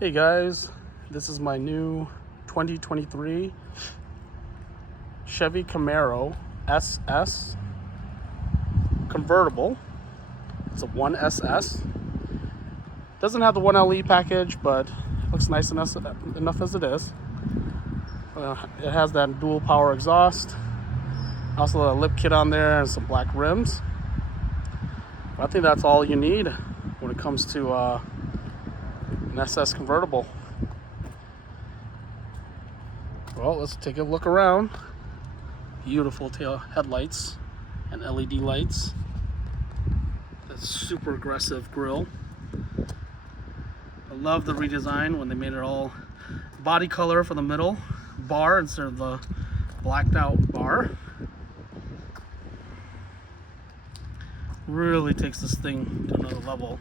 Hey guys, this is my new 2023 Chevy Camaro SS convertible. It's a 1SS. Doesn't have the 1LE package, but it looks nice enough as it is. It has that dual power exhaust, also a lip kit on there and some black rims. I think that's all you need when it comes to an SS convertible. Well, let's take a look around. Beautiful tail headlights and LED lights. That super aggressive grille. I love the redesign when they made it all body color for the middle bar instead of the blacked out bar. Really takes this thing to another level.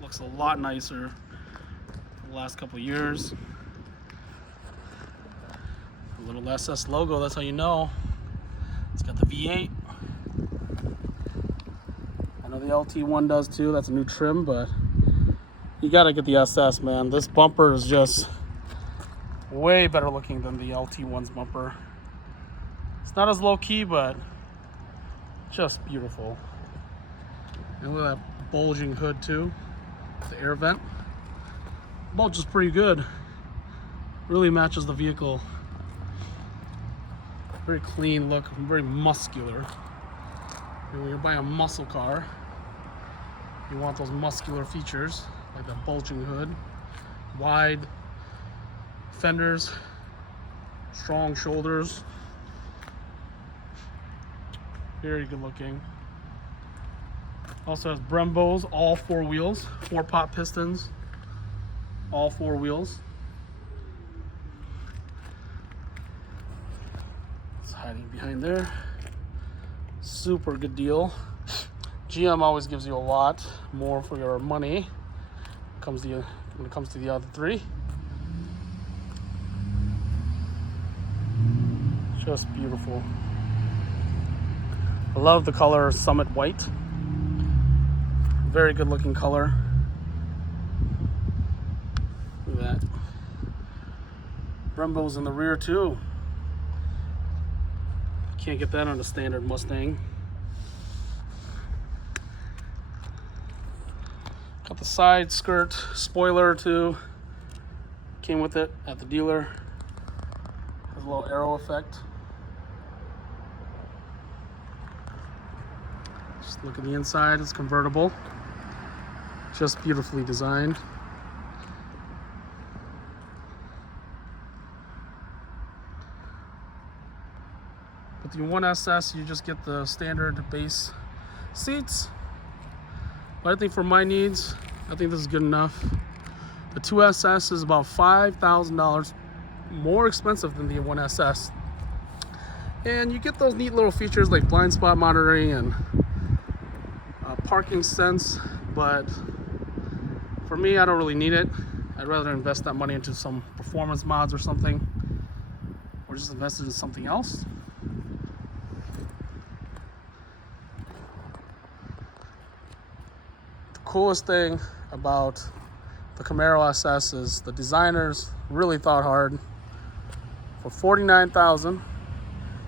Looks a lot nicer the last couple of years. A little SS logo, that's how you know. It's got the V8. I know the LT1 does too, that's a new trim, but you gotta get the SS, man. This bumper is just way better looking than the LT1's bumper. It's not as low key, but just beautiful. And look at that bulging hood too. The air vent bulge is pretty good. Really matches the vehicle. Very clean look, very muscular. And when you're buying a muscle car, you want those muscular features like that bulging hood, wide fenders, strong shoulders. Very good looking. Also has Brembos, all four wheels, 4-pot pistons, all four wheels. It's hiding behind there. Super good deal. GM always gives you a lot more for your money when it comes to the other three. Just beautiful. I love the color Summit White. Very good looking color. Look at that. Brembo's in the rear too. Can't get that on a standard Mustang. Got the side skirt spoiler too. Came with it at the dealer. Has a little arrow effect. Just look at the inside, it's convertible. Just beautifully designed. With the 1SS, you just get the standard base seats. But I think for my needs, I think this is good enough. The 2SS is about $5,000 more expensive than the 1SS. And you get those neat little features like blind spot monitoring and parking sense, but for me, I don't really need it. I'd rather invest that money into some performance mods or something, or just invest it in something else. The coolest thing about the Camaro SS is the designers really thought hard. For $49,000, you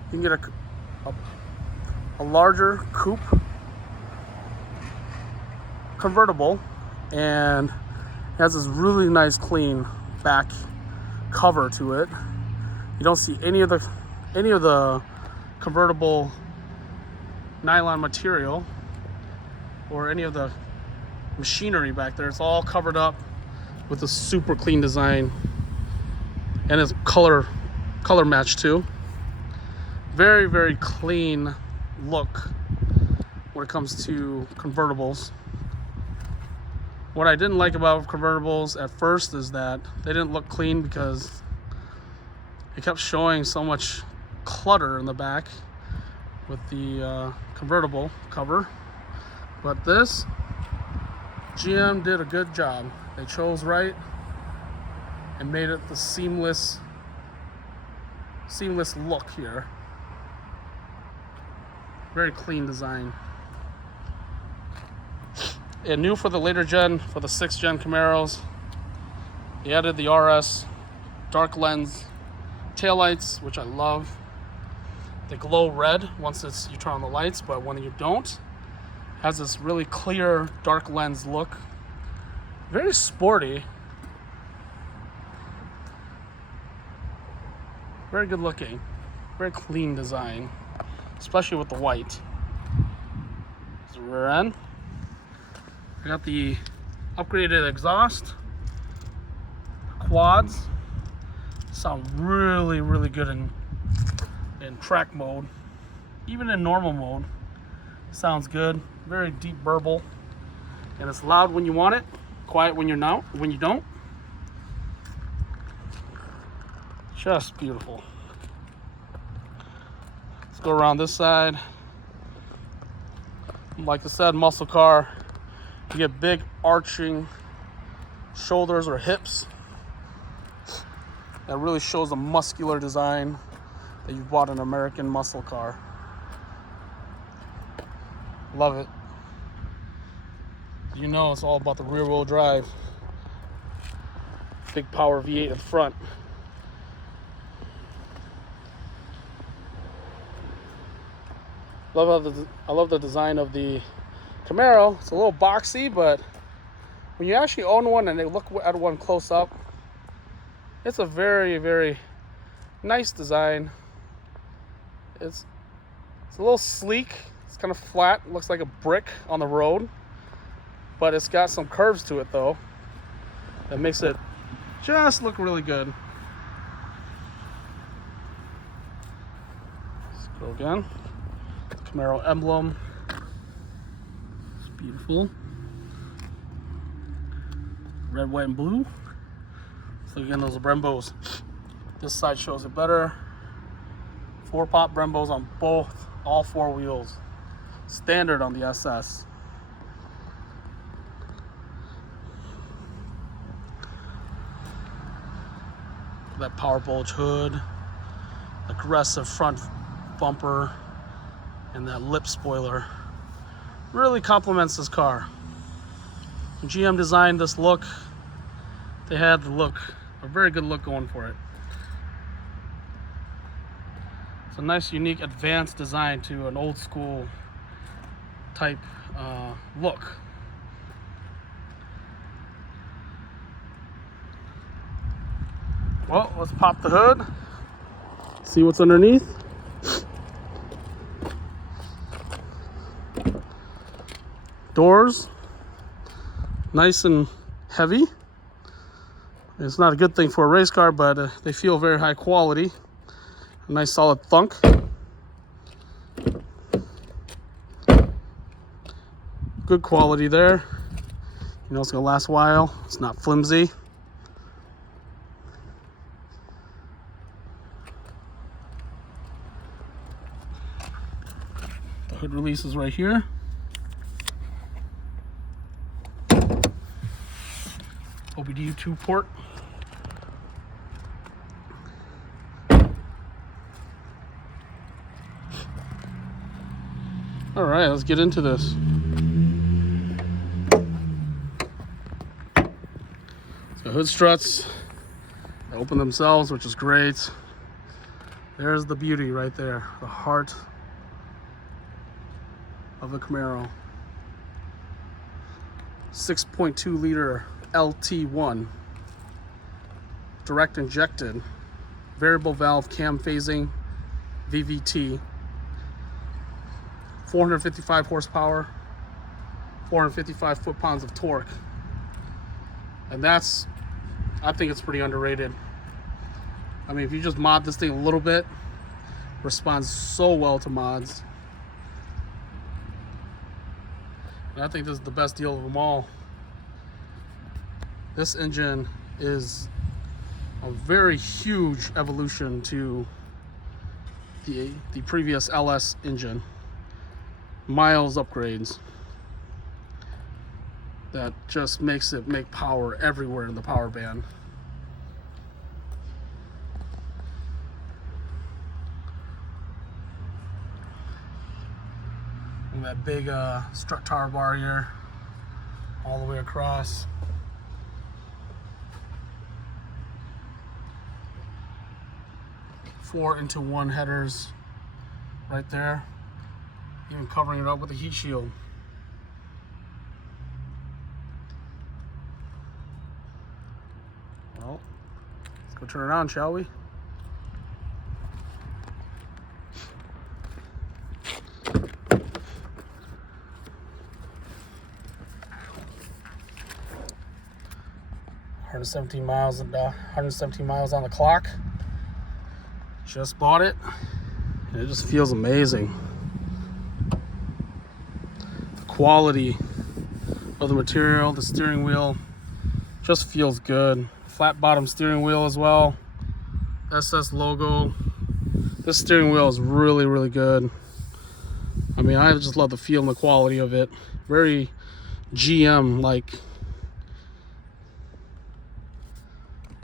can get a larger coupe convertible, and it has this really nice clean back cover to it. You don't see any of the convertible nylon material or any of the machinery back there. It's all covered up with a super clean design, and it's color match too. Very, very clean look when it comes to convertibles. What I didn't like about convertibles at first is that they didn't look clean because it kept showing so much clutter in the back with the convertible cover. But this, GM did a good job. They chose right and made it the seamless look here. Very clean design. And new for the later gen, for the 6th gen Camaros, They added the RS dark lens taillights, which I love. They glow red once you turn on the lights, but when you don't, it has this really clear dark lens look. Very sporty. Very good looking. Very clean design, especially with the white. There's the rear end. I got the upgraded exhaust. Quads sound really, really good in track mode. Even in normal mode, sounds good. Very deep burble, and it's loud when you want it, quiet when you don't. Just beautiful. Let's go around this side. Like I said, muscle car. You get big arching shoulders or hips. That really shows a muscular design that you bought an American muscle car. Love it. You know it's all about the rear wheel drive. Big power V8 at the front. I love the design of the Camaro. It's a little boxy, but when you actually own one and they look at one close up, it's a very, very nice design. It's a little sleek. It's kind of flat. It looks like a brick on the road, but it's got some curves to it though. That makes it just look really good. Let's go again. Camaro emblem. It's beautiful. Red, white, and blue. So again, those are Brembos. This side shows it better. 4-pop Brembos on all 4 wheels. Standard on the SS. That power bulge hood, aggressive front bumper, and that lip spoiler really complements this car. When GM designed this look, they had a very good look going for it. It's a nice, unique, advanced design to an old school type look. Well, let's pop the hood, see what's underneath. Doors, nice and heavy. It's not a good thing for a race car, but they feel very high quality. A nice solid thunk. Good quality there. You know it's gonna last a while. It's not flimsy. The hood release is right here. OBD2 port. All right, let's get into this. So hood struts, they open themselves, which is great. There's the beauty right there, the heart of the Camaro. 6.2 liter LT1, direct injected, variable valve cam phasing, VVT, 455 horsepower, 455 foot-pounds of torque. And I think it's pretty underrated. I mean, if you just mod this thing a little bit, it responds so well to mods. And I think this is the best deal of them all. This engine is a very huge evolution to the previous LS engine. Miles upgrades that just makes it make power everywhere in the power band. And that big strut tower bar here all the way across. 4-into-1 headers right there, even covering it up with a heat shield. Well, let's go turn it on, shall we? $117 miles on the clock. Just bought it, and it just feels amazing. The quality of the material, the steering wheel, just feels good. Flat bottom steering wheel as well. SS logo. This steering wheel is really, really good. I mean, I just love the feel and the quality of it. Very GM like.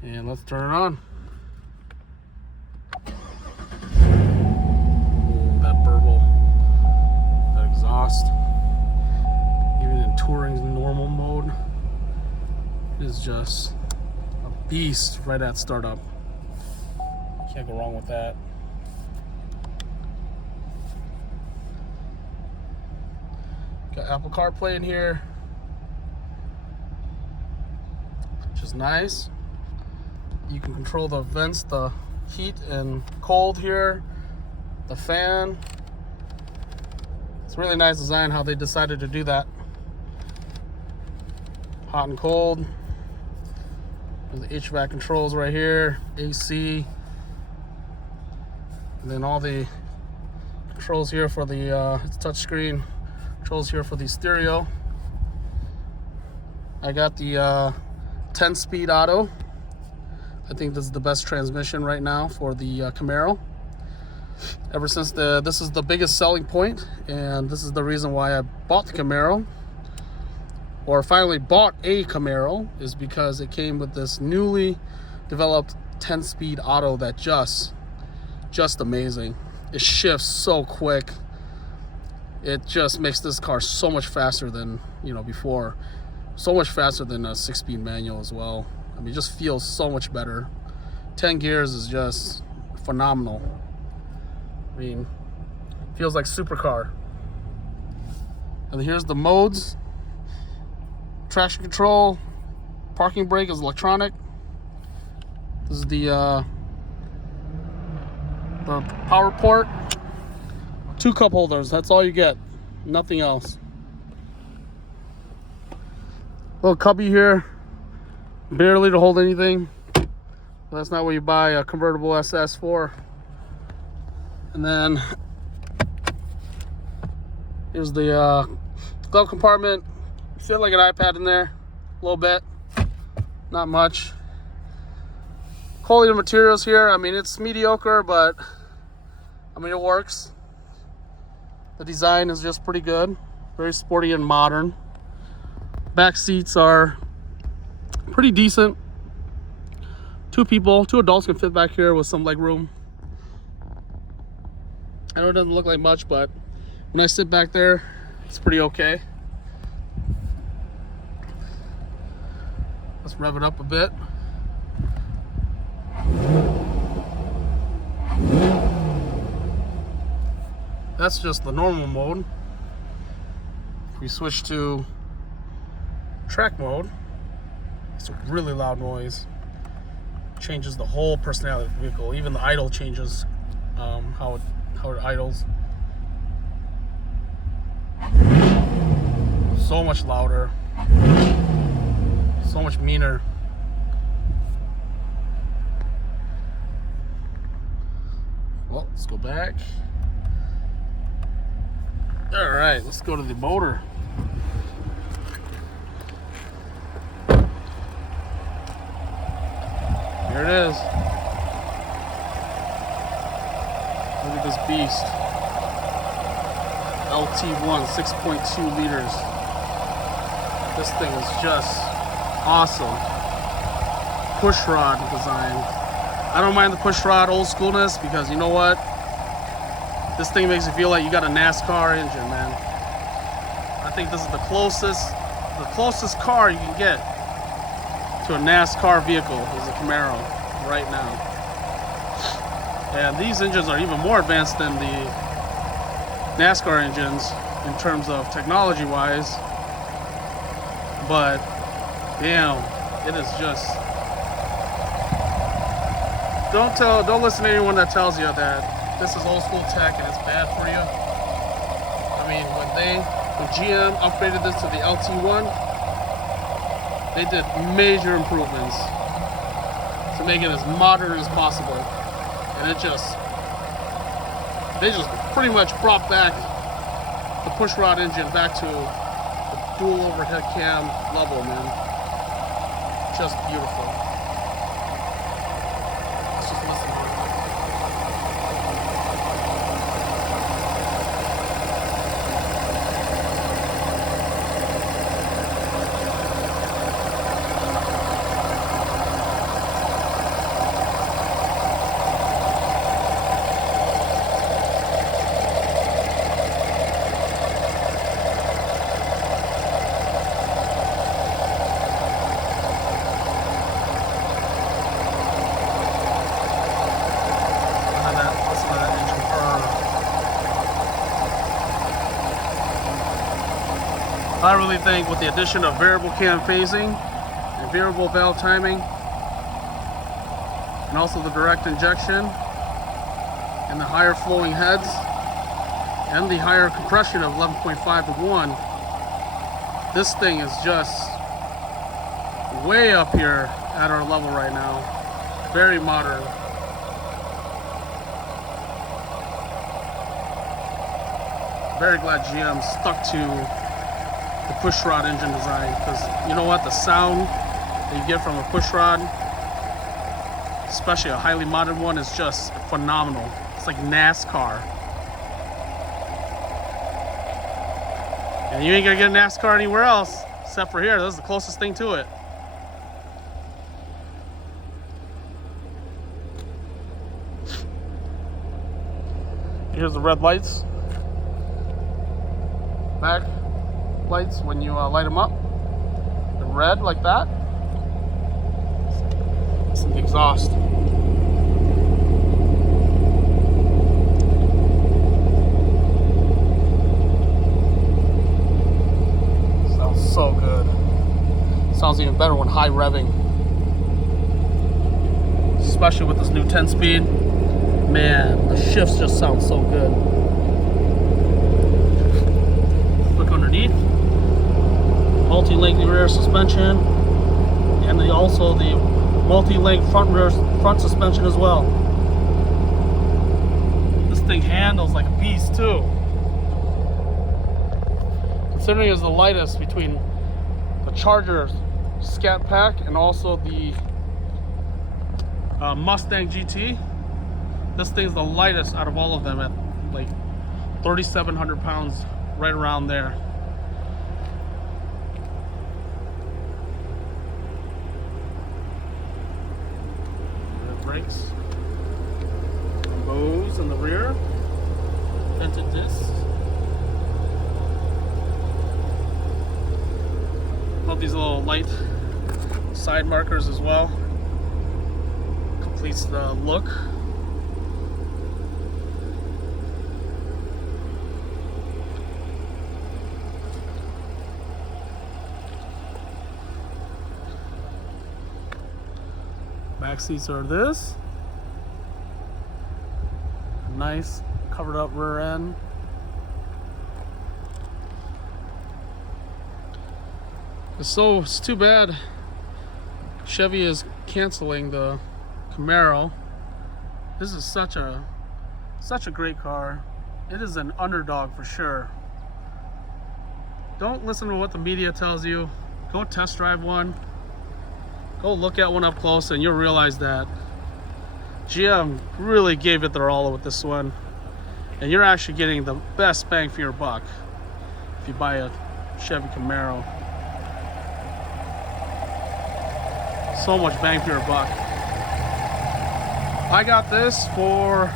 And let's turn it on. Ooh, that burble, that exhaust, even in touring normal mode, is just a beast right at startup. Can't go wrong with that. Got Apple CarPlay in here, which is nice. You can control the vents, the heat and cold here, the fan. It's really nice design how they decided to do that. Hot and cold. There's the HVAC controls right here, AC. And then all the controls here for the it's touchscreen. Controls here for the stereo. I got the 10-speed auto. I think this is the best transmission right now for the Camaro. Ever since this is the biggest selling point, and this is the reason why I bought the Camaro, or finally bought a Camaro, is because it came with this newly developed 10-speed auto that just amazing. It shifts so quick. It just makes this car so much faster than, you know, before. So much faster than a 6-speed manual as well. I mean, it just feels so much better. 10 gears is just phenomenal. I mean, feels like supercar. And here's the modes. Traction control, parking brake is electronic. This is the power port. 2 cup holders, that's all you get. Nothing else. Little cubby here. Barely to hold anything. That's not what you buy a convertible SS for. And then here's the glove compartment. Feel like an iPad in there, a little bit, not much. Quality of materials here, I mean, it's mediocre, but I mean, it works. The design is just pretty good, very sporty and modern. Back seats are pretty decent. 2 adults can fit back here with some leg room. I know it doesn't look like much, but when I sit back there, it's pretty okay. Let's rev it up a bit. That's just the normal mode. If we switch to track mode, it's a really loud noise. Changes the whole personality of the vehicle. Even the idle changes how it idles. So much louder. So much meaner. Well, let's go back. All right, let's go to the motor. Here it is. Look at this beast. LT1, 6.2 liters. This thing is just awesome. Push rod design. I don't mind the push rod old schoolness because you know what? This thing makes you feel like you got a NASCAR engine, man. I think this is the closest car you can get to a NASCAR vehicle is a Camaro right now. And these engines are even more advanced than the NASCAR engines in terms of technology wise. But damn, it is just, don't listen to anyone that tells you that this is old school tech and it's bad for you. I mean, when GM upgraded this to the LT1, they did major improvements to make it as modern as possible. And they just pretty much brought back the pushrod engine back to the dual overhead cam level, man. Just beautiful. Let's just listen to it. I really think with the addition of variable cam phasing and variable valve timing, and also the direct injection, and the higher flowing heads, and the higher compression of 11.5 to 1, this thing is just way up here at our level right now. Very modern. Very glad GM stuck to the pushrod engine design, because you know what, the sound that you get from a pushrod, especially a highly modern one, is just phenomenal. It's like NASCAR. And you ain't gonna get a NASCAR anywhere else except for here. This is the closest thing to it. Here's the red lights. Back lights when you light them up. They're red like that. It's the exhaust. Sounds so good. Sounds even better when high revving. Especially with this new 10-speed. Man, the shifts just sound so good. Look underneath. Multi-link rear suspension, and also the multi-link front suspension as well. This thing handles like a beast too. Considering it's the lightest between the Charger Scat Pack and also the Mustang GT, this thing's the lightest out of all of them at like 3,700 pounds, right around there. Brakes, Bose in the rear, vented discs. Love these little light side markers as well. Completes the look. Back seats are this. Nice covered up rear end. It's too bad Chevy is canceling the Camaro. This is such a great car. It is an underdog for sure. Don't listen to what the media tells you. Go test drive one. Go look at one up close and you'll realize that GM really gave it their all with this one. And you're actually getting the best bang for your buck if you buy a Chevy Camaro. So much bang for your buck. I got this for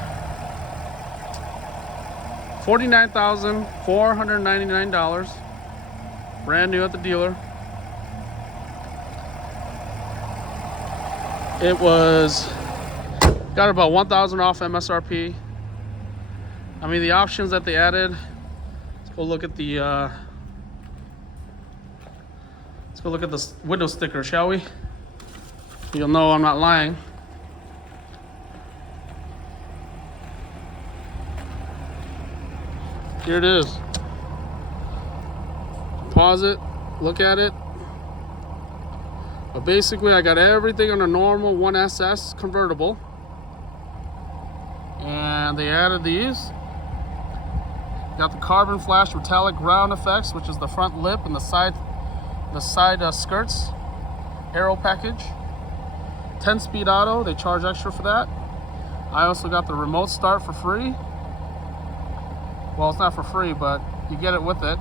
$49,499. Brand new at the dealer. It was Got about 1,000 off MSRP. I mean, the options that they added. Let's go look at the window sticker, shall we? You'll know I'm not lying. Here it is. Pause it, look at it. But basically, I got everything on a normal 1SS convertible. And they added these. Got the carbon flash metallic ground effects, which is the front lip and the side skirts. Aero package. 10-speed auto, they charge extra for that. I also got the remote start for free. Well, it's not for free, but you get it with it.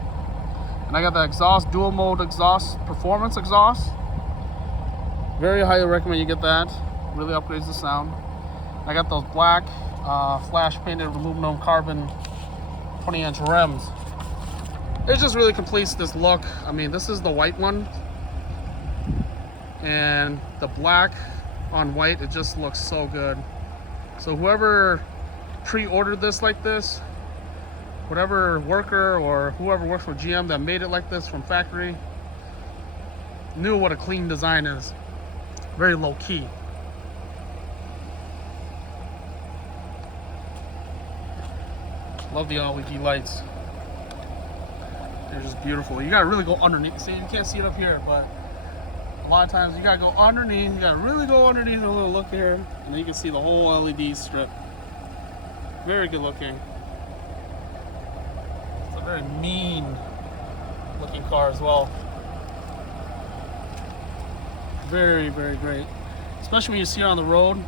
And I got the exhaust, dual mode exhaust, performance exhaust. Very highly recommend you get that. Really upgrades the sound. I got those black flash painted aluminum carbon 20-inch rims. It just really completes this look. I mean, this is the white one. And the black on white, it just looks so good. So whoever pre-ordered this like this, whatever worker or whoever works for GM that made it like this from factory, knew what a clean design is. Very low key. Love the LED lights. They're just beautiful. You gotta really go underneath. See, you can't see it up here, but a lot of times you gotta go underneath. You gotta really go underneath a little look here, and then you can see the whole LED strip. Very good looking. It's a very mean looking car as well. Very, very great. Especially when you see it on the road.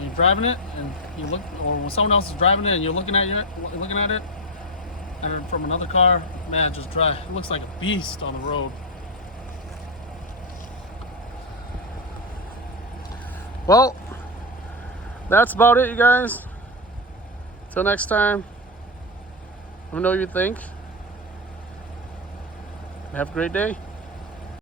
You're driving it and you look, or when someone else is driving it and you're looking at it, and from another car, man, just drive. It looks like a beast on the road. Well, that's about it, you guys. Till next time, let me know what you think. Have a great day.